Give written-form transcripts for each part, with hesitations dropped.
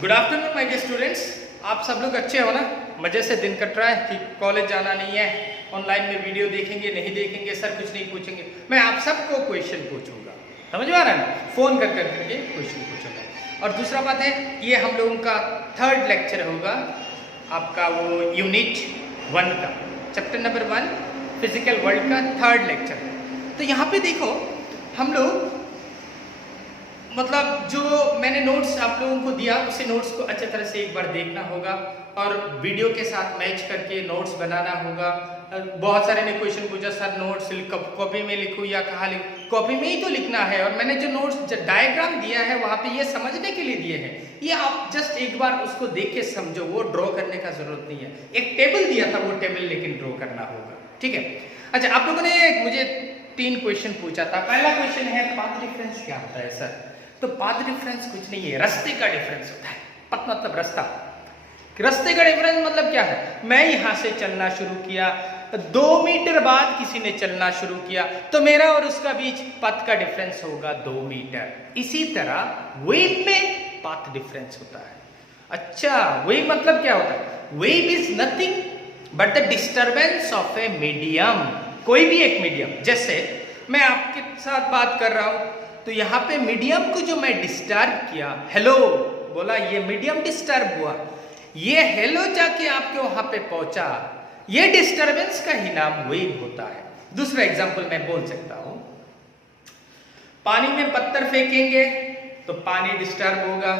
Good afternoon my dear students. आप सब लोग अच्छे हो ना? मज़े से दिन कट रहा है कि कॉलेज जाना नहीं है, ऑनलाइन में वीडियो देखेंगे नहीं देखेंगे, सर कुछ नहीं पूछेंगे। मैं आप सबको क्वेश्चन पूछूंगा, समझ में आ रहा है ना? फ़ोन कर करके क्वेश्चन पूछूंगा। और दूसरा बात है, ये हम लोगों का थर्ड लेक्चर होगा, आपका वो यूनिट 1 का, चैप्टर नंबर 1 फिजिकल वर्ल्ड का थर्ड लेक्चर है। तो यहाँ पे देखो, हम लोग मतलब जो मैंने नोट्स आप लोगों को दिया, उसे नोट्स को अच्छे तरह से एक बार देखना होगा और वीडियो के साथ मैच करके नोट्स बनाना होगा। बहुत सारे ने क्वेश्चन पूछा, सर नोट्स कॉपी में लिखूं या कहाँ लिखूं? कॉपी में ही तो लिखना है। और मैंने जो नोट्स डायग्राम दिया है वहाँ पे ये समझने के लिए दिए हैं, ये आप जस्ट एक बार उसको देख के समझो, वो ड्रॉ करने का जरूरत नहीं है। एक टेबल दिया था, वो टेबल लेकिन ड्रॉ करना होगा, ठीक है? अच्छा, आप लोगों ने मुझे 3 क्वेश्चन पूछा था। पहला क्वेश्चन है पाथ डिफरेंस क्या होता है सर? तो पाथ डिफरेंस कुछ नहीं है, रास्ते का डिफरेंस होता है। पथ मतलब रास्ता, रास्ते का डिफरेंस मतलब क्या है? मैं यहां से चलना शुरू किया, 2 मीटर बाद किसी ने चलना शुरू किया, तो मेरा और उसका बीच पथ का डिफरेंस होगा 2 मीटर। इसी तरह वेव में पाथ डिफरेंस होता है। अच्छा, वेव मतलब क्या होता है? Wave is nothing but the disturbance of a medium. कोई भी एक मीडियम, जैसे मैं आपके साथ बात कर रहा हूं, तो यहाँ पे मीडियम को जो मैं डिस्टर्ब किया, हेलो बोला, ये मीडियम डिस्टर्ब हुआ, ये हेलो जाके आपके वहां पे पहुंचा, ये डिस्टरबेंस का ही नाम वेव होता है। दूसरा एग्जांपल मैं बोल सकता हूं, पानी में पत्थर फेंकेंगे तो पानी डिस्टर्ब होगा,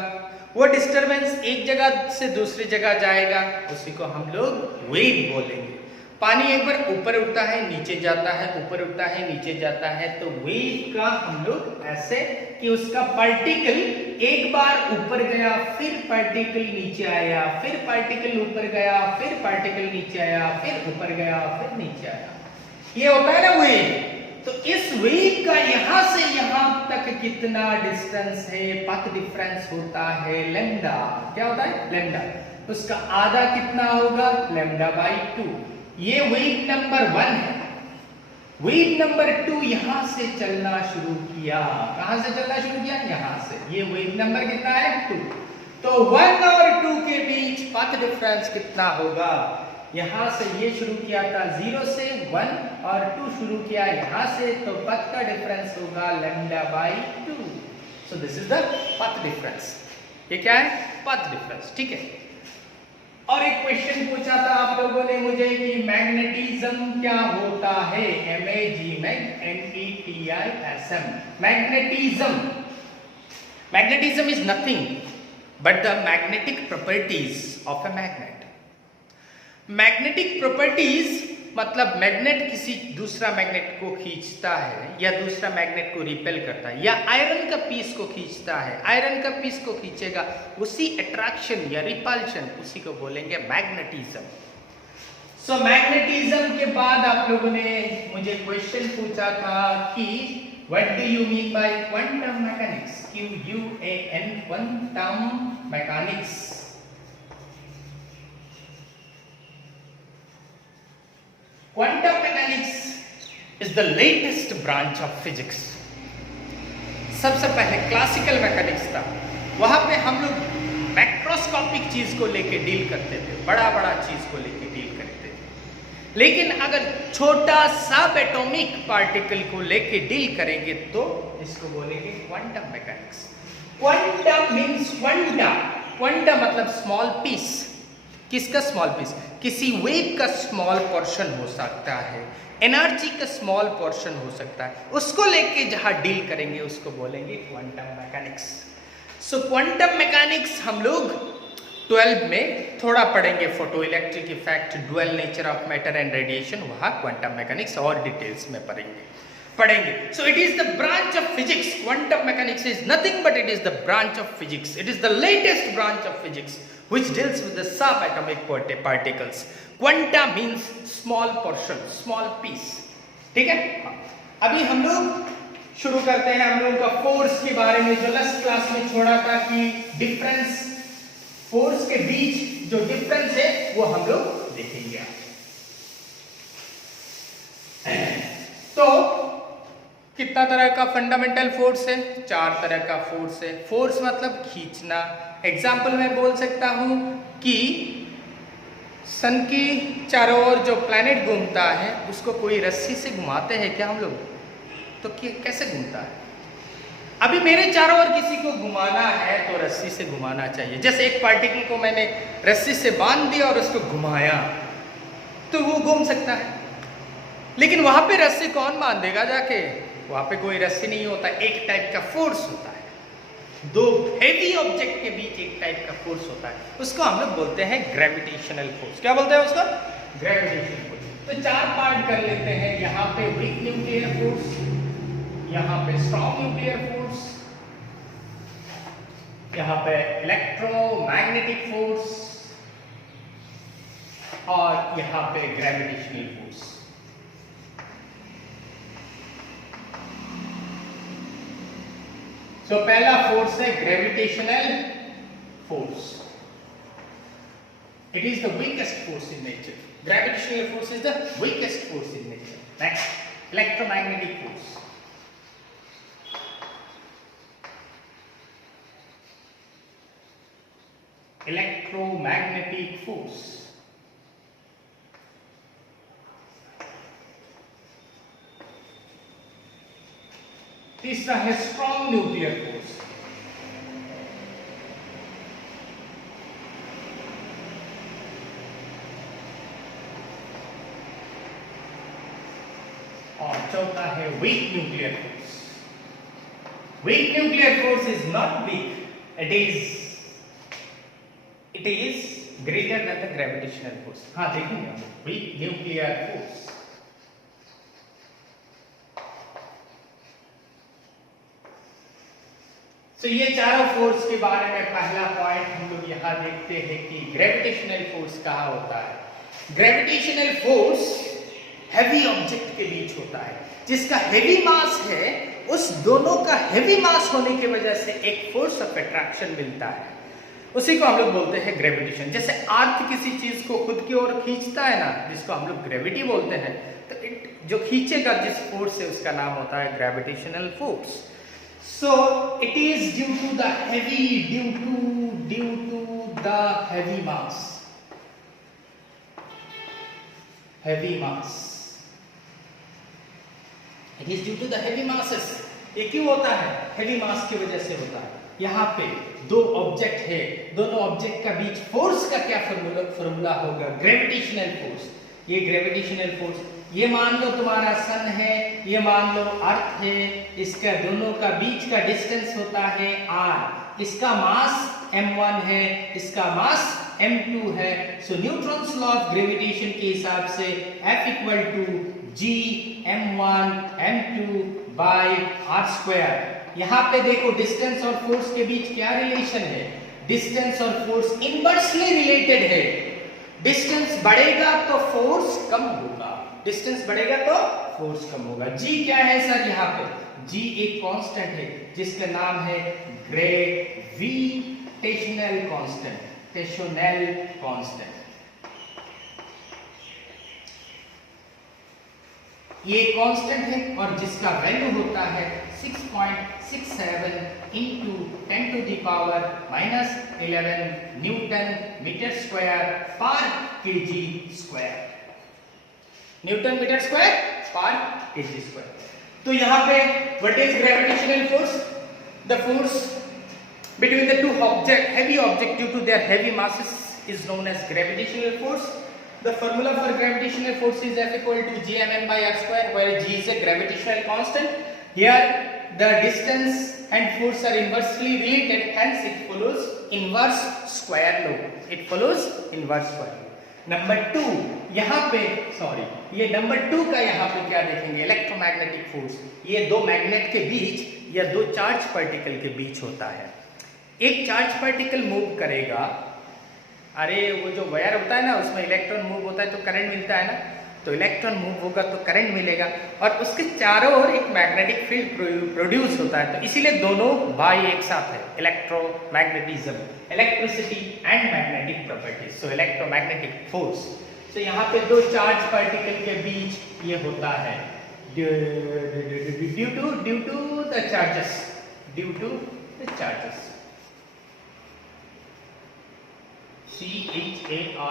वो डिस्टरबेंस एक जगह से दूसरी जगह जाएगा, उसी को हम लोग वेव बोलेंगे। पानी एक बार ऊपर उठता है नीचे जाता है, ऊपर उठता है नीचे जाता है, तो वेव का हम लोग ऐसे कि उसका पार्टिकल एक बार ऊपर गया, फिर पार्टिकल नीचे आया, फिर पार्टिकल ऊपर गया, फिर पार्टिकल नीचे आया, फिर ऊपर गया, फिर नीचे आया, ये होता है ना वेव। तो इस वेव का यहां से यहां तक कितना डिस्टेंस है, पाथ डिफरेंस होता है लैम्डा। क्या होता है? लैम्डा। उसका आधा कितना होगा? Lambda by 2। ये वेव नंबर 1 है। वेव नंबर 2 यहां से चलना शुरू किया। कहां से चलना शुरू किया? यहां से। ये वेव नंबर कितना है? 2। तो 1 और 2 के बीच पाथ डिफरेंस कितना होगा? यहां से ये शुरू किया था 0 से 1 और 2 शुरू किया यहां से, तो पाथ का डिफरेंस होगा lambda by 2। So this is the path difference. ये क्या है? पाथ डिफरेंस, ठीक है। और एक क्वेश्चन पूछा था आप लोगों ने मुझे कि मैग्नेटिज्म क्या होता है? MAGNETISM। Magnetism is nothing but the magnetic properties of a magnet. Magnetic properties मतलब मैग्नेट किसी दूसरा मैग्नेट को खींचता है या दूसरा मैग्नेट को रिपेल करता है, या आयरन का पीस को खींचता है, आयरन का पीस को खींचेगा, उसी अट्रैक्शन या रिपल्शन, उसी को बोलेंगे मैग्नेटिज्म। सो मैग्नेटिज्म के बाद आप लोगों ने मुझे क्वेश्चन पूछा था कि what do you mean by quantum mechanics? QUAN, quantum mechanics. Quantum mechanics is the latest branch of physics. सबसे पहले क्लासिकल मैकेनिक्स था, वहां पे हम लोग मैक्रोस्कोपिक चीज को लेके डील करते थे, बड़ा बड़ा चीज को लेके डील करते थे। लेकिन अगर छोटा सब एटॉमिक पार्टिकल को लेके डील करेंगे तो इसको बोलेंगे quantum mechanics. Quantum means quanta. Quanta मतलब स्मॉल पीस। किसका स्मॉल पीस? किसी वेव का स्मॉल पोर्शन हो सकता है, एनर्जी का स्मॉल पोर्शन हो सकता है, उसको लेके जहां डील करेंगे उसको बोलेंगे क्वांटम मैकेनिक्स। सो क्वांटम मैकेनिक्स हम लोग 12 में थोड़ा पढ़ेंगे, photo electric effect, dual nature of matter and radiation, वहां क्वांटम मैकेनिक्स और डिटेल्स में पढ़ेंगे। So it is the branch of physics. Quantum mechanics is nothing but it is the branch of physics. It is the latest branch of physics which deals with the subatomic particles. Quanta means small portion, small piece. ठीक है? अभी हम लोग शुरू करते हैं हम लोगों का फोर्स के बारे में, जो लास्ट क्लास में छोड़ा था कि डिफरेंस, फोर्स के बीच जो डिफरेंस है वो हम लोग देखेंगे। तो कितना तरह का फंडामेंटल फोर्स है? 4 तरह का फोर्स है। फोर्स मतलब खींचना। एग्जाम्पल मैं बोल सकता हूं कि सन की चारों ओर जो प्लैनेट घूमता है उसको कोई रस्सी से घुमाते हैं क्या हम लोग? तो कैसे घूमता है? अभी मेरे चारों ओर किसी को घुमाना है तो रस्सी से घुमाना चाहिए। जैसे एक पार्टिकल को मैंने रस्सी से बांध दिया और उसको घुमाया तो वो घूम सकता है, लेकिन वहां पे रस्सी कौन बांधेगा जाके? वहां पे कोई रस्सी नहीं होता, एक टाइप का फोर्स होता है। दो हेवी ऑब्जेक्ट के बीच एक टाइप का फोर्स होता है, उसको हम लोग बोलते हैं ग्रेविटेशनल फोर्स। क्या बोलते हैं उसको? Gravitational force. तो 4 पार्ट कर लेते हैं। यहाँ पे वीक न्यूक्लियर फोर्स, यहाँ पे स्ट्रॉन्ग न्यूक्लियर फोर्स, यहाँ पे इलेक्ट्रोमैग्नेटिक फोर्स और यहाँ पे ग्रेविटेशनल फोर्स। तो पहला फोर्स है gravitational force. It is the weakest force in nature. Gravitational force is the weakest force in nature. Next, electromagnetic force. Electromagnetic force. तीसरा है स्ट्रॉन्ग न्यूक्लियर फोर्स। और चौथा है weak nuclear force. Weak nuclear force is not weak, it is greater than the gravitational force। हाँ देखेंगे हम week nuclear force. तो ये चारों फोर्स के बारे में पहला पॉइंट हम लोग यहाँ देखते हैं कि ग्रेविटेशनल फोर्स कहाँ होता है। ग्रेविटेशनल फोर्स हैवी ऑब्जेक्ट के बीच होता है। जिसका हैवी मास है उस दोनों का हैवी मास होने की वजह से एक फोर्स ऑफ अट्रैक्शन मिलता है, उसी को हम लोग बोलते हैं ग्रेविटेशन। जैसे अर्थ किसी चीज को खुद की ओर खींचता है ना, जिसको हम लोग ग्रेविटी बोलते हैं, तो जो खींचेगा जिस फोर्स से उसका नाम होता है gravitational force. So it is due to the heavy mass. Heavy mass. It is due to the heavy masses. ये क्यों होता है? हेवी मास की वजह से होता है। यहाँ पे दो ऑब्जेक्ट है, दोनों ऑब्जेक्ट का बीच फोर्स का क्या फॉर्मूला होगा? Gravitational force. ये ग्रेविटेशनल फोर्स, ये मान लो तुम्हारा सन है, ये मान लो अर्थ है, इसका दोनों का बीच का डिस्टेंस होता है r। इसका मास m1 है, इसका मास m2 है। So Newton's law of gravitation के हिसाब से F equal to g m1 m2 by r square. यहाँ पे देखो डिस्टेंस और फोर्स के बीच क्या रिलेशन है? डिस्टेंस और फोर्स इनवर्सली रिलेटेड है। डिस्टेंस बढ़ेगा तो फोर्स कम होगा, डिस्टेंस बढ़ेगा तो फोर्स कम होगा। g क्या है सर? यहाँ पे g एक कांस्टेंट है जिसका नाम है ग्रेविटेशनल कांस्टेंट, टेशनल कांस्टेंट। ये कांस्टेंट है और जिसका वैल्यू होता है 6.67 into 10 to the power minus 11 newton metre square per KG square. Newton metre square per KG square. तो यहाँ पे what is gravitational force? The force between the two heavy object due to their heavy masses is known as gravitational force. The formula for gravitational force is F equal to gmn by r square, where g is a gravitational constant. Here the distance and force are inversely related, hence it follows inverse square law. It follows inverse square law. Number 2 यहाँ पे ये number 2 का यहाँ पे क्या देखेंगे? Electromagnetic force. ये दो मैग्नेट के बीच या दो चार्ज पार्टिकल के बीच होता है। एक चार्ज पार्टिकल मूव करेगा, अरे वो जो वायर होता है ना उसमें इलेक्ट्रॉन मूव होता है तो करंट मिलता है ना, तो इलेक्ट्रॉन मूव होगा तो करंट मिलेगा और उसके चारों ओर एक मैग्नेटिक फील्ड प्रोड्यूस होता है। तो इसीलिए दोनों बाई एक साथ है, electromagnetism, electricity and magnetic properties. So electromagnetic force. तो यहाँ पे दो चार्ज पार्टिकल के बीच ये होता है due to the charges, due to the charges. CHARGES,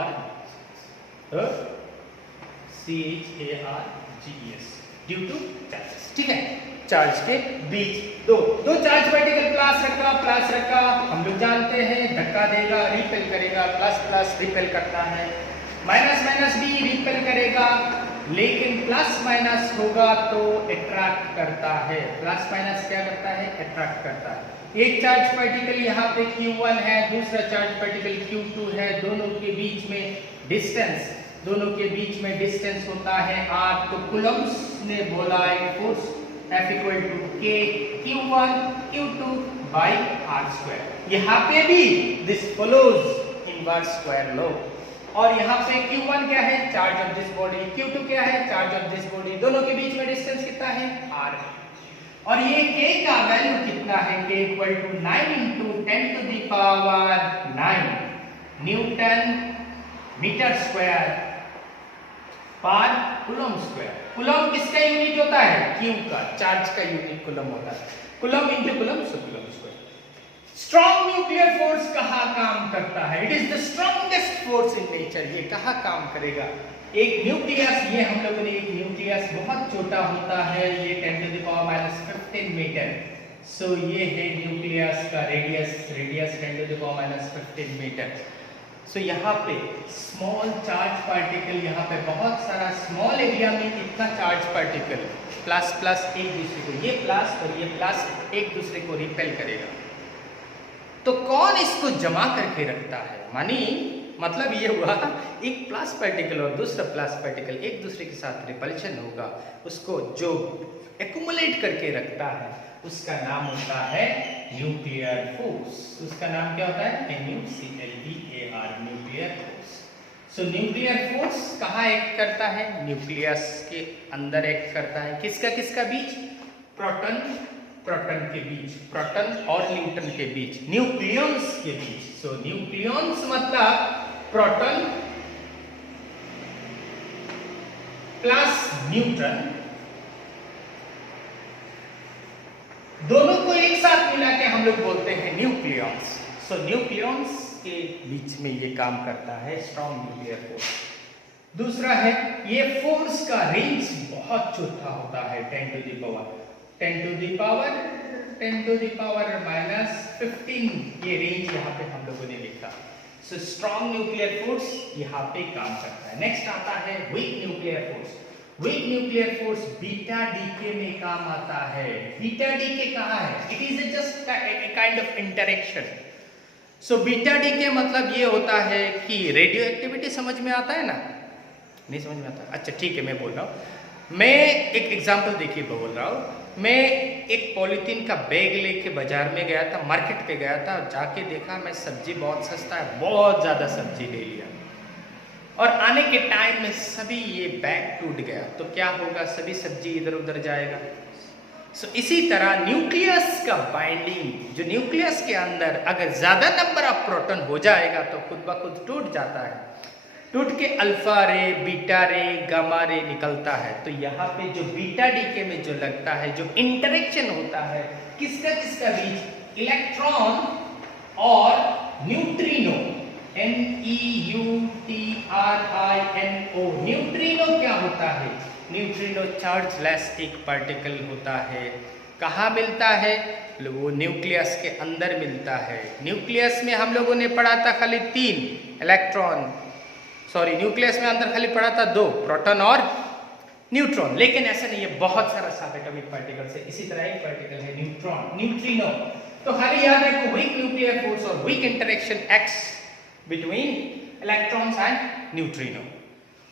due two charges. ठीक है, चार्ज के बीच दो चार्ज पार्टिकल प्लस रखा, हम लोग जानते हैं धक्का देगा रिपेल करेगा, प्लस रिपेल करता है, माइनस भी रिपेल करेगा, लेकिन प्लस माइनस होगा तो अट्रैक्ट करता है। प्लस माइनस क्या करता है? अट्रैक्ट करता है। एक चार्ज पार्टिकल यहाँ पे Q1 है, दूसरा चार्ज पार्टिकल Q2 है, दोनों के बीच में डिस्टेंस होता है r। तो कूलम्ब्स ने बोला एक force F equal to K Q1 Q2 by r²। यहाँ पे भी this follows inverse square law. और यहाँ पे Q1 क्या है? Charge of this body. Q2 क्या है? Charge of this body. दोनों के बीच में डिस्टेंस कितना है? r। और ये K का वैल्यू कितना है? K equal to 9 × 10⁹ newton metre square पर कूलम स्क्वायर। कूलम किसका यूनिट होता है? Q का, चार्ज का यूनिट कूलम होता है। Coulomb into coulomb so coulomb square. Strong nuclear force कहाँ काम करता है? It is the strongest force in nature. ये कहाँ काम करेगा? एक न्यूक्लियस, ये हम लोगों ने एक न्यूक्लियस बहुत छोटा होता है, ये 10⁻⁻15 मीटर। सो ये है न्यूक्लियस का रेडियस 10⁻⁻15 मीटर। सो यहाँ पे स्मॉल चार्ज पार्टिकल, यहाँ पे बहुत सारा स्मॉल एरिया में इतना चार्ज पार्टिकल प्लस एक दूसरे को, ये प्लस और ये प्लस एक दूसरे को रिपेल करेगा। तो कौन इसको जमा करके रखता है? मतलब ये हुआ एक प्लस पार्टिकल और दूसरा प्लस पार्टिकल एक दूसरे के साथ रिपल्शन होगा, उसको जो एक्युमुलेट करके रखता है उसका नाम होता है न्यूक्लियर फोर्स। उसका नाम क्या होता है? NucleAR, nuclear force. सो न्यूक्लियर फोर्स कहाँ एक्ट करता है? न्यूक्लियस के अंदर एक्ट करता है। किसका बीच? प्रोटॉन के बीच, प्रोटॉन और न्यूट्रॉन के बीच, न्यूक्लियॉन्स के बीच। सो न्यूक्लियॉन्स मतलब प्रोटॉन प्लस न्यूट्रॉन, दोनों को एक साथ मिला के हम लोग बोलते हैं न्यूक्लियॉन्स। सो न्यूक्लियॉन्स के बीच में ये काम करता है स्ट्रॉन्ग न्यूक्लियर फोर्स। दूसरा है, ये फोर्स का रेंज बहुत छोटा होता है, 10⁻⁻15 ये रेंज यहाँ पे हम लोगों ने लिखा। सो स्ट्रॉन्ग न्यूक्लियर फोर्स यहाँ पे काम करता है। नेक्स्ट आता है weak nuclear force. Weak nuclear force beta decay में काम आता है। बीटा डीके कहाँ है? It is just a kind of interaction. So beta decay मतलब ये होता है कि रेडियो एक्टिविटी समझ में आता है ना? नहीं समझ में आता? अच्छा ठीक है, मैं बोल रहा हूँ। मैं एक एग्जांपल देखिए बोल रहा हूँ। मैं एक पॉलीथीन का बैग लेके बाजार में गया था, मार्केट पे गया था, जाके देखा मैं सब्जी बहुत सस्ता है, बहुत ज़्यादा सब्जी ले लिया और आने के टाइम में सभी ये बैग टूट गया। तो क्या होगा? सभी सब्जी इधर उधर जाएगा। सो इसी तरह न्यूक्लियस का बाइंडिंग, जो न्यूक्लियस के अंदर अगर ज़्यादा नंबर ऑफ प्रोटॉन हो जाएगा तो खुद ब खुद टूट जाता है। टूट के अल्फा रे, बीटा रे, गामा रे निकलता है। तो यहाँ पे जो बीटा डीके में जो लगता है, जो इंटरेक्शन होता है किसका बीच? इलेक्ट्रॉन और न्यूट्रिनो, NEUTRINO। न्यूट्रिनो क्या होता है? न्यूट्रिनो चार्जलेस एक पार्टिकल होता है। कहाँ मिलता है? वो न्यूक्लियस के अंदर मिलता है। न्यूक्लियस में हम लोगों ने पढ़ा था खाली 3 इलेक्ट्रॉन, न्यूक्लियस में अंदर खाली पढ़ा था 2 प्रोटॉन और न्यूट्रॉन। लेकिन ऐसा नहीं है, बहुत सारा सब एटॉमिक पार्टिकल्स है। इसी तरह एक पार्टिकल है न्यूट्रिनो। तो खाली याद रखो वीक न्यूक्लियर फोर्स और weak interaction acts between electrons and neutrino.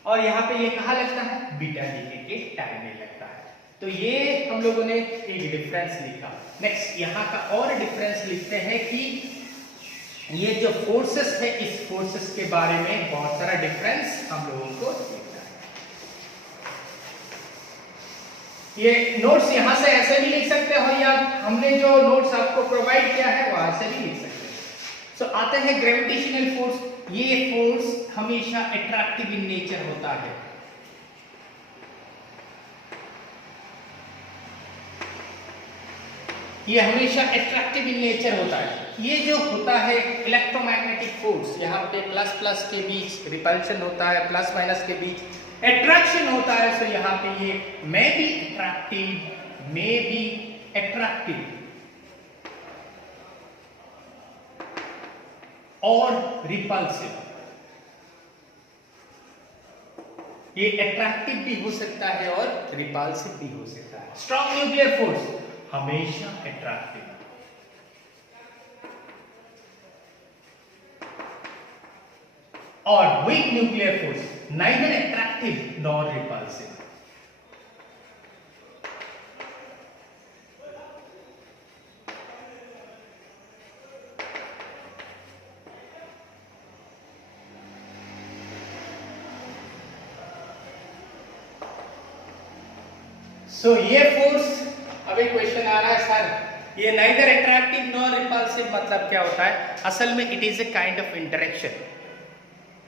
और यहाँ पे ये कहाँ लगता है? बीटा डीके के टाइम में लगता है। तो ये हम लोगों ने एक डिफरेंस लिखा। नेक्स्ट यहाँ का और डिफरेंस लिखते हैं कि ये जो फोर्सेस है, इस फोर्सेस के बारे में बहुत सारा डिफरेंस हम लोगों को लिखना है। ये नोट्स यहाँ से ऐसे भी लिख सकते हो या हमने जो नोट्स आपको प्रोवाइड किया है वहां से भी लिख सकते हो। सो आते हैं ग्रेविटेशनल फोर्स। ये फोर्स हमेशा अट्रैक्टिव इन नेचर होता है। ये हमेशा अट्रैक्टिव इन नेचर होता है। ये जो होता है इलेक्ट्रोमैग्नेटिक फोर्स, यहाँ पे प्लस प्लस के बीच रिपल्शन होता है, प्लस माइनस के बीच अट्रैक्शन होता है। सो यहाँ पे ये मे बी अट्रैक्टिव और रिपल्सिव। ये अट्रैक्टिव भी हो सकता है और रिपल्सिव भी हो सकता है। स्ट्रॉन्ग न्यूक्लियर फोर्स हमेशा अट्रैक्टिव, और weak nuclear force neither attractive nor repulsive. So ये फोर्स, अब एक क्वेश्चन आ रहा है सर ये नाइदर अट्रैक्टिव नॉर रिपल्सिव मतलब क्या होता है? असल में it is a kind of interaction,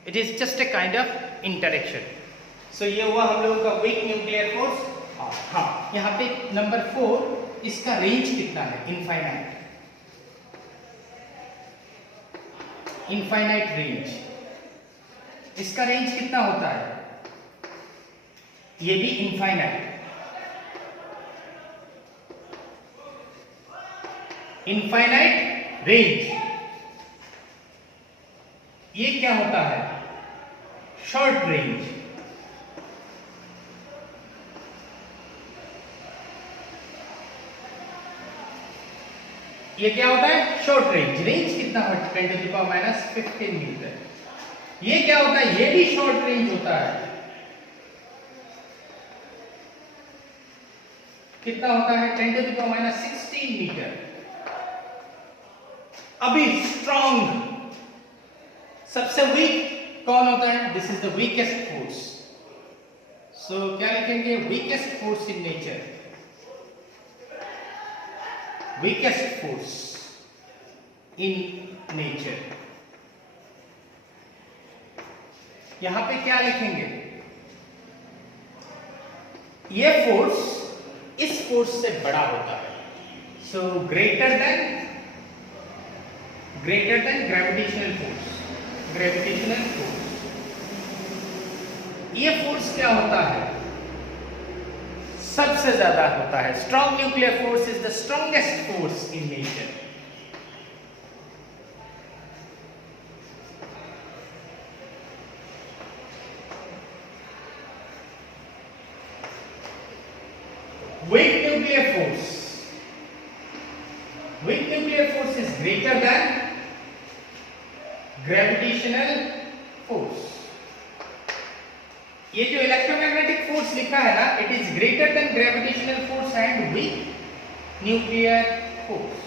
it is just a kind of interaction. So ये हुआ हम लोगों का वीक न्यूक्लियर फोर्स। हाँ, यहाँ पे नंबर 4, इसका रेंज कितना है? Infinite range. इसका रेंज कितना होता है? ये भी इनफाइनाइट। इनफाइनाइट रेंज ये क्या होता है? Short range. ये क्या होता है? Short range. रेंज कितना होता है? 10 to the power minus 15 metre. ये क्या होता है? ये भी शॉर्ट रेंज होता है। कितना होता है? 10 to the power minus 16 metre. अभी स्ट्रॉन्ग, सबसे वीक कौन होता है? This is the weakest force. So क्या लिखेंगे? Weakest force in nature, weakest force in nature. यहां पे क्या लिखेंगे? ये फोर्स इस फोर्स से बड़ा होता है। So greater than gravitational force. ये फोर्स क्या होता है? सबसे ज्यादा होता है। Strong nuclear force is the strongest force in nature. Week nuclear force is greater than gravitational force. ये जो इलेक्ट्रोमैग्नेटिक फोर्स लिखा है ना, it is greater than gravitational force and week nuclear force.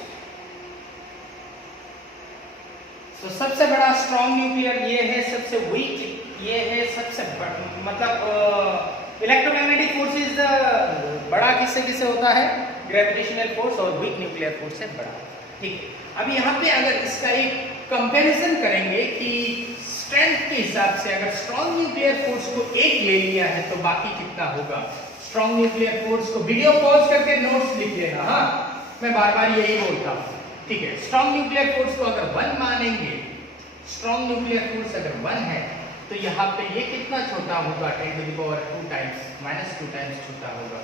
तो सबसे बड़ा स्ट्रॉन्ग न्यूक्लियर ये है, सबसे वीक ये है, सबसे मतलब इलेक्ट्रोमैग्नेटिक फोर्स इज बड़ा किससे होता है? ग्रेविटेशनल फोर्स, और वीक न्यूक्लियर फोर्स से बड़ा। ठीक है, अब यहाँ पे अगर इसका एक कंपैरिजन करेंगे कि स्ट्रेंथ के हिसाब से अगर स्ट्रॉन्ग न्यूक्लियर फोर्स को 1 ले लिया है तो बाकी कितना होगा? स्ट्रॉन्ग न्यूक्लियर फोर्स को वीडियो पॉज करके नोट्स लिख लेना। हाँ, मैं बार बार यही बोलता हूँ। ठीक है, स्ट्रॉन्ग न्यूक्लियर फोर्स को अगर 1 मानेंगे, स्ट्रॉन्ग न्यूक्लियर फोर्स अगर 1 है तो यहाँ पे ये कितना छोटा होगा? 10 to the power 2 times -2 times छोटा होगा।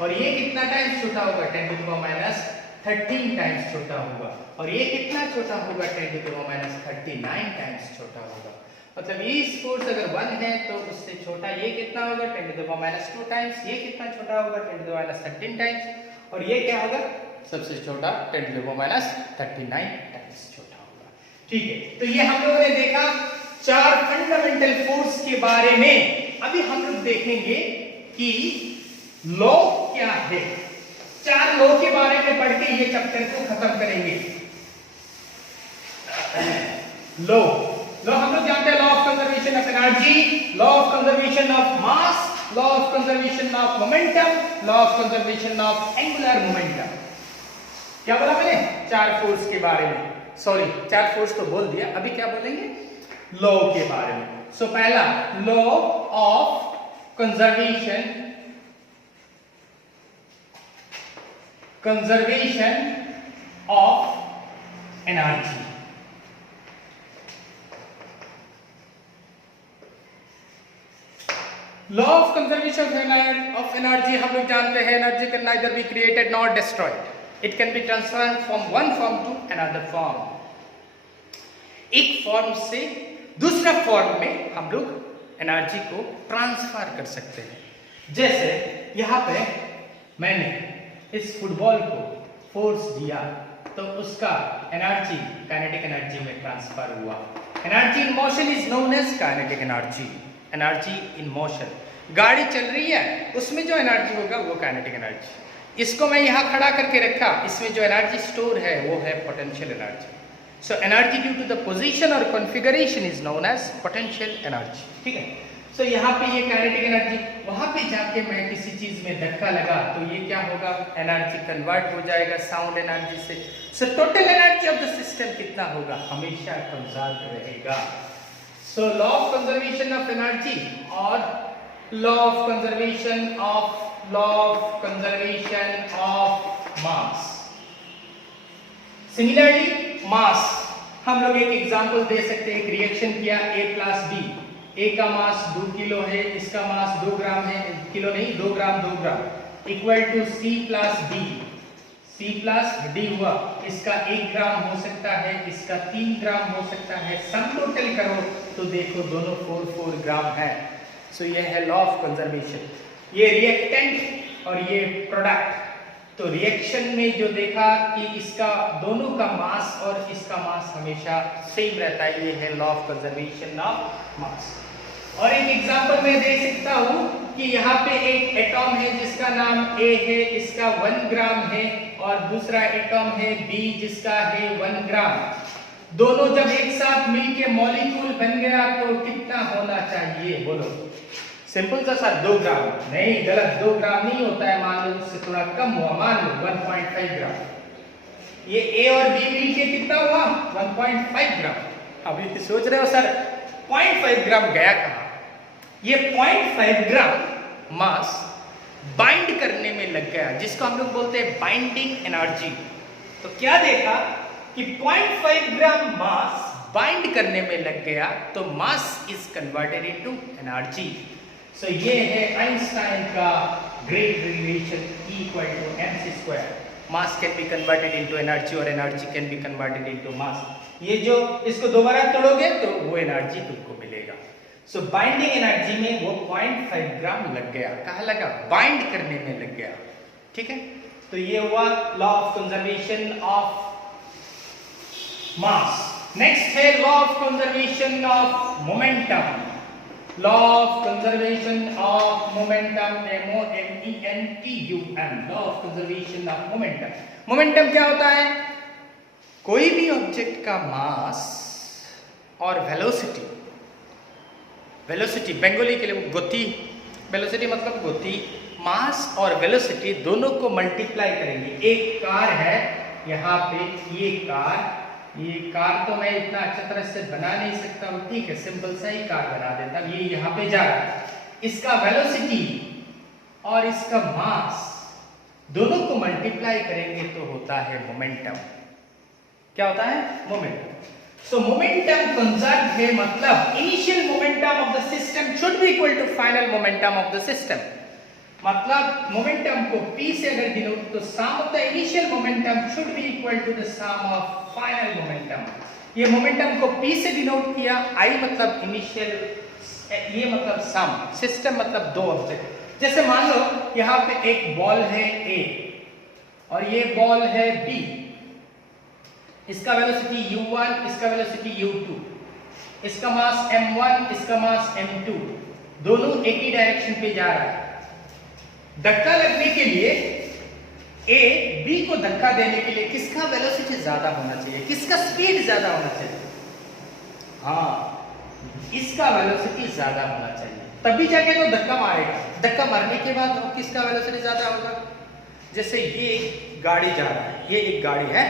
और ये कितना टाइम्स छोटा होगा? 10 to the power -13 टाइम्स छोटा होगा। और ये कितना छोटा होगा? 10 to the power -39 टाइम्स छोटा होगा। मतलब ये फोर्स अगर 1 है तो उससे छोटा ये कितना होगा? 10 to the power -2 टाइम्स। ये कितना छोटा होगा? 10 to the power -13 टाइम्स। और ये क्या होगा? सबसे छोटा 10 to the power -39 टाइम्स छोटा होगा। ठीक है, तो ये हम लोगों ने देखा 4 फंडामेंटल फोर्स के बारे में। अभी हम लोग देखेंगे कि लॉ क्या है। 4 लॉ के बारे में पढ़ के ये चैप्टर को खत्म करेंगे। लॉ हम लोग जानते हैं, law of conservation of energy, law of conservation of mass, law of conservation of momentum, law of conservation of angular momentum. क्या बोला मैंने? 4 फोर्स के बारे में। सॉरी, 4 फोर्स तो बोल दिया, अभी क्या बोलेंगे? लॉ के बारे में। सो पहला law of conservation of energy. Law of conservation of energy हम लोग जानते हैं, energy can neither be created not destroyed, it can be transferred from one form to another form. एक फॉर्म से दूसरा फॉर्म में हम लोग एनर्जी को ट्रांसफर कर सकते हैं। जैसे यहाँ पे मैंने इस फुटबॉल को फोर्स दिया तो उसका एनर्जी काइनेटिक एनर्जी में ट्रांसफर हुआ। Energy in motion is known as kinetic energy. Energy in motion, गाड़ी चल रही है उसमें जो एनर्जी होगा वो काइनेटिक एनर्जी। इसको मैं यहाँ खड़ा करके रखा, इसमें जो एनर्जी स्टोर है वो है potential energy. So energy due to the position और configuration is known as potential energy. ठीक है, सो यहाँ पे ये काइनेटिक एनर्जी, वहां पे जाके मैं किसी चीज में धक्का लगा तो ये क्या होगा, एनर्जी कन्वर्ट हो जाएगा साउंड एनर्जी से। So total energy of the system कितना होगा, हमेशा कंजर्व रहेगा। So law of conservation of energy और law of conservation of mass. Similarly mass, हम लोग एक एग्जांपल दे सकते हैं, एक रिएक्शन किया A प्लस B, A का मास 2 किलो है, इसका मास 2 ग्राम है, किलो नहीं 2 gram equal to C plus D, C plus D हुआ। इसका 1 ग्राम हो सकता है, इसका 3 ग्राम हो सकता है, सम टोटल करो तो देखो दोनों 4 ग्राम है। सो ये है लॉ ऑफ कंजर्वेशन। ये रिएक्टेंट और ये प्रोडक्ट, तो रिएक्शन में जो देखा कि इसका दोनों का मास और इसका मास हमेशा सेम रहता है, ये है लॉ ऑफ कंजर्वेशन ऑफ मास। और एक एग्जांपल मैं दे सकता हूं कि यहाँ पे एक एटॉम है जिसका नाम A है, इसका 1 ग्राम है, और दूसरा एटॉम है B जिसका है 1 ग्राम। दोनों जब एक साथ मिलके मॉलिक्यूल बन गया तो कितना होना चाहिए बोलो? सिंपल सा 2 ग्राम। नहीं, गलत, 2 ग्राम नहीं होता है, मान लो उससे थोड़ा कम हुआ, मान लो 1.5 ग्राम। ये A और B मिलके कितना हुआ, 1.5 ग्राम। अभी सोच रहे हो सर 0.5 ग्राम गया कहाँ? ये 0.5 ग्राम मास बाइंड करने में लग गया, जिसको हम लोग बोलते हैं बाइंडिंग एनर्जी। तो क्या देखा कि 0.5 ग्राम मास बाइंड करने में लग गया तो mass is converted into energy. So ये है आइंस्टाइन का great relation E equal to mc²। Mass can be converted into energy और energy can be converted into mass. ये जो इसको दोबारा तोड़ोगे तो वो एनर्जी तुमको मिलेगा। सो बाइंडिंग एनर्जी में वो 0.5 ग्राम लग गया। कहाँ लगा? बाइंड करने में लग गया। ठीक है, तो ये हुआ law of conservation of mass. Next है law of conservation of momentum. Law of conservation of momentum, MOMENTUM, law of conservation of momentum. Momentum क्या होता है? कोई भी ऑब्जेक्ट का मास और वेलोसिटी, वेलोसिटी बंगाली के लिए गति, वेलोसिटी मतलब गति, मास और वेलोसिटी दोनों को मल्टीप्लाई करेंगे। एक कार है यहाँ पे, ये कार तो मैं इतना अच्छा तरह से बना नहीं सकता हूँ, ठीक है, सिंपल सा ही कार बना देता हूँ। ये यहाँ पे जा रहा है, इसका वेलोसिटी और इसका मास दोनों को मल्टीप्लाई करेंगे तो होता है मोमेंटम। क्या होता है? मोमेंटम। सो मोमेंटम कंजर्व है, मतलब initial momentum of the system should be equal to final momentum of the system. मतलब मोमेंटम को P से अगर डिनोट तो sum of the initial momentum should be equal to the sum of final momentum. ये momentum को P से denote किया, I मतलब इनिशियल, ये मतलब सम, सिस्टम मतलब दो ऑब्जेक्ट। जैसे मान लो यहाँ पे एक बॉल है A और ये बॉल है B, इसका वेलोसिटी u1, इसका वेलोसिटी u2, इसका मास m1, इसका मास m2, दोनों एक ही डायरेक्शन पे जा रहा है। धक्का लगने के लिए A B को धक्का देने के लिए किसका वेलोसिटी ज्यादा होना चाहिए, किसका स्पीड ज्यादा होना चाहिए? हाँ, इसका वेलोसिटी ज्यादा होना चाहिए, तभी जाके तो धक्का मारेगा। धक्का मारने के बाद किसका वेलोसिटी ज्यादा होगा? जैसे ये गाड़ी जा रहा है, ये एक गाड़ी है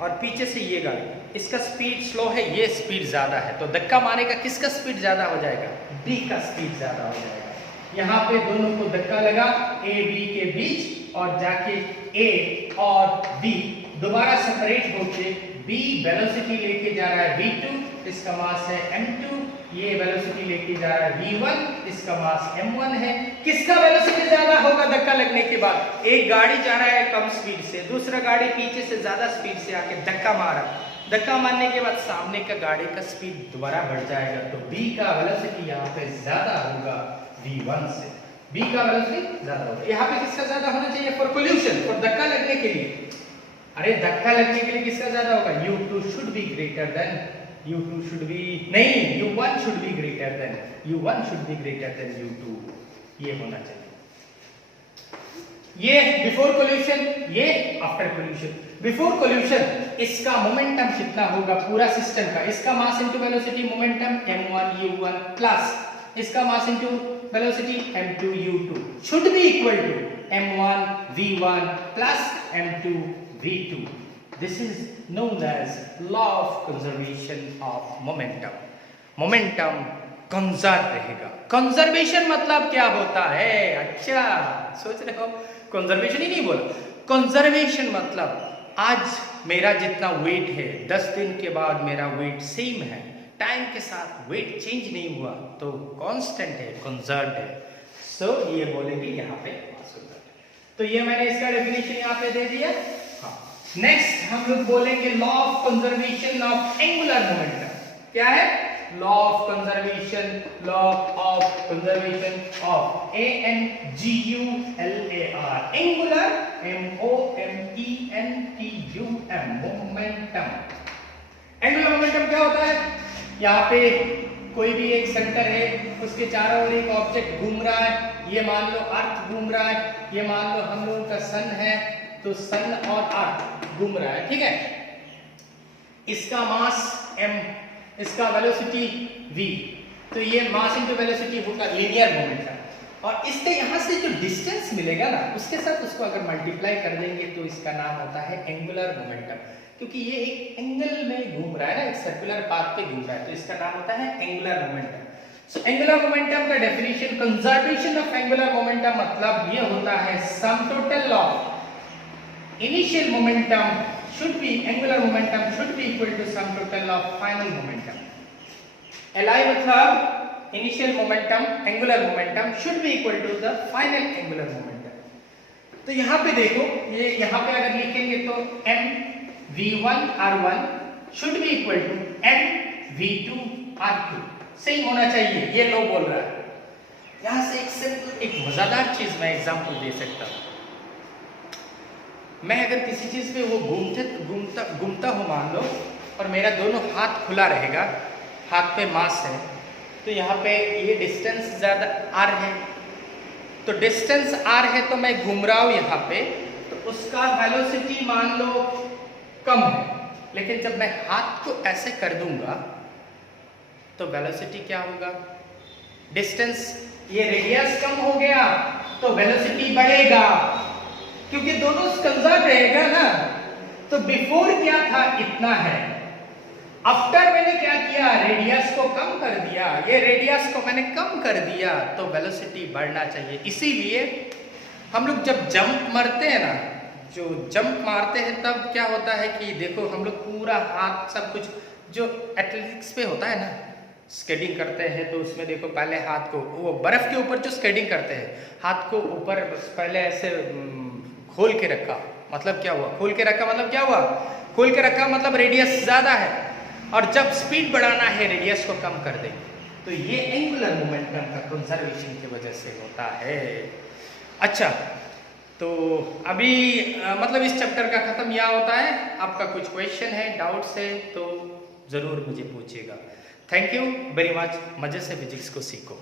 और पीछे से ये गाड़ी, इसका स्पीड स्लो है, ये स्पीड ज्यादा है, तो धक्का मारेगा किसका स्पीड ज्यादा हो जाएगा? B का स्पीड ज्यादा हो जाएगा। यहाँ पे दोनों को धक्का लगा A B के बीच और जाके A और B दोबारा सेपरेट होके b वेलोसिटी लेके जा रहा है v2, इसका मास है m2, ये वेलोसिटी लेके जा रहा है v1, इसका मास m1 है। किसका वेलोसिटी ज्यादा होगा धक्का लगने के बाद? एक गाड़ी जा रहा है कम स्पीड से, दूसरा गाड़ी पीछे से ज्यादा स्पीड से आके धक्का मारा, धक्का मारने के बाद सामने का गाड़ी का स्पीड दोबारा बढ़ जाएगा, तो b का वेलोसिटी यहाँ पे ज्यादा होगा v1 से, b का वेलोसिटी ज्यादा होगा। यहाँ पे किसका ज्यादा होना चाहिए? फॉर कोल्यूशन, फॉर धक्का लगने के लिए। अरे धक्का लगने के लिए किसका ज्यादा होगा? u2 should be greater than u2 should be नहीं, u1 should be greater than u1 should be greater than u2, ये होना चाहिए। ये बिफोर कोल्यूशन, ये आफ्टर कोल्यूशन। बिफोर कोल्यूशन इसका मोमेंटम कितना होगा पूरा सिस्टम का? इसका mass into velocity momentum m1 u1 plus इसका mass into velocity m2 u2 should be equal to m1 v1 plus m2 v2। This is known as law of conservation of momentum. Momentum conserve रहेगा। Conservation मतलब क्या होता है? अच्छा सोच रहे हो, कंजर्वेशन ही नहीं बोला। कंजर्वेशन मतलब आज मेरा जितना वेट है 10 दिन के बाद मेरा वेट सेम है, टाइम के साथ वेट चेंज नहीं हुआ, तो कांस्टेंट है, कंजर्व है। सो ये बोलेंगे यहाँ पे। तो ये मैंने इसका डेफिनेशन यहाँ पे दे दिया। नेक्स्ट हम लोग बोलेंगे law of conservation of angular momentum. क्या है? Law of conservation, law of conservation of ANGULAR, angular MOMENTUM, momentum. Angular momentum क्या होता है? यहाँ पे कोई भी एक सेंटर है, उसके चारों ओर एक ऑब्जेक्ट घूम रहा है, ये मान लो अर्थ घूम रहा है, ये मान लो हम लोगों का सन है, तो सन और अर्थ घूम रहा है, ठीक है। इसका मास m, इसका वेलोसिटी v, तो ये मास इनटू वेलोसिटी होगा लीनियर मोमेंटम। और इससे यहाँ से जो डिस्टेंस मिलेगा ना, उसके साथ उसको अगर मल्टीप्लाई कर देंगे तो इसका नाम होता है एंगुलर मोमेंटम, क्योंकि ये एक एंगल में घूम रहा है ना, एक सर्कुलर पाथ पे घूम रहा है, तो इसका नाम होता है angular momentum. So angular momentum का definition, conservation of angular momentum मतलब ये होता है sum total of initial momentum should be, angular momentum should be equal to sum total of final momentum। LI मतलब initial momentum, angular momentum should be equal to the final angular momentum। तो यहाँ पे देखो, ये यहाँ पे अगर लिखेंगे तो m v1 r1 should be equal to m v2 r2, सही होना चाहिए, ये लो बोल रहा है। यहाँ से एक मजेदार चीज मैं एग्जांपल दे सकता हूँ। मैं अगर किसी चीज पे वो घूमता हूँ मान लो, और मेरा दोनों हाथ खुला रहेगा, हाथ पे मास है, तो यहाँ पे ये डिस्टेंस ज़्यादा r है, तो डिस्टेंस r है तो मैं घूम रहा हूँ यहाँ पे, तो उसका वेलोसिटी मान लो कम है, लेकिन जब मैं हाथ को ऐसे कर दूंगा तो वेलोसिटी क्या होगा? डिस्टेंस, ये रेडियस कम हो गया तो वेलोसिटी बढ़ेगा, क्योंकि दोनों कंजर्व रहेगा ना। तो बिफोर क्या था? इतना है। आफ्टर मैंने क्या किया? रेडियस को कम कर दिया, ये रेडियस को मैंने कम कर दिया, तो वेलोसिटी बढ़ना चाहिए। इसीलिए हम लोग जब जंप मारते हैं ना, जो जंप मारते हैं तब क्या होता है कि देखो हम लोग पूरा हाथ सब कुछ, जो एथलेटिक्स पे होता है ना, स्केटिंग करते हैं तो उसमें देखो पहले हाथ को, वो बर्फ के ऊपर जो स्केटिंग करते हैं, हाथ को ऊपर पहले ऐसे खोल के रखा, मतलब क्या हुआ? खोल के रखा मतलब क्या हुआ? खोल के रखा मतलब रेडियस ज्यादा है, और जब स्पीड बढ़ाना है रेडियस को कम कर देंगे। तो ये एंगुलर मोमेंटम का कंजर्वेशन की वजह से होता है। अच्छा, तो अभी मतलब इस चैप्टर का खत्म यहाँ होता है। आपका कुछ क्वेश्चन है, डाउट्स है तो ज़रूर मुझे पूछिएगा। Thank you very much. मज़े से फिजिक्स को सीखो।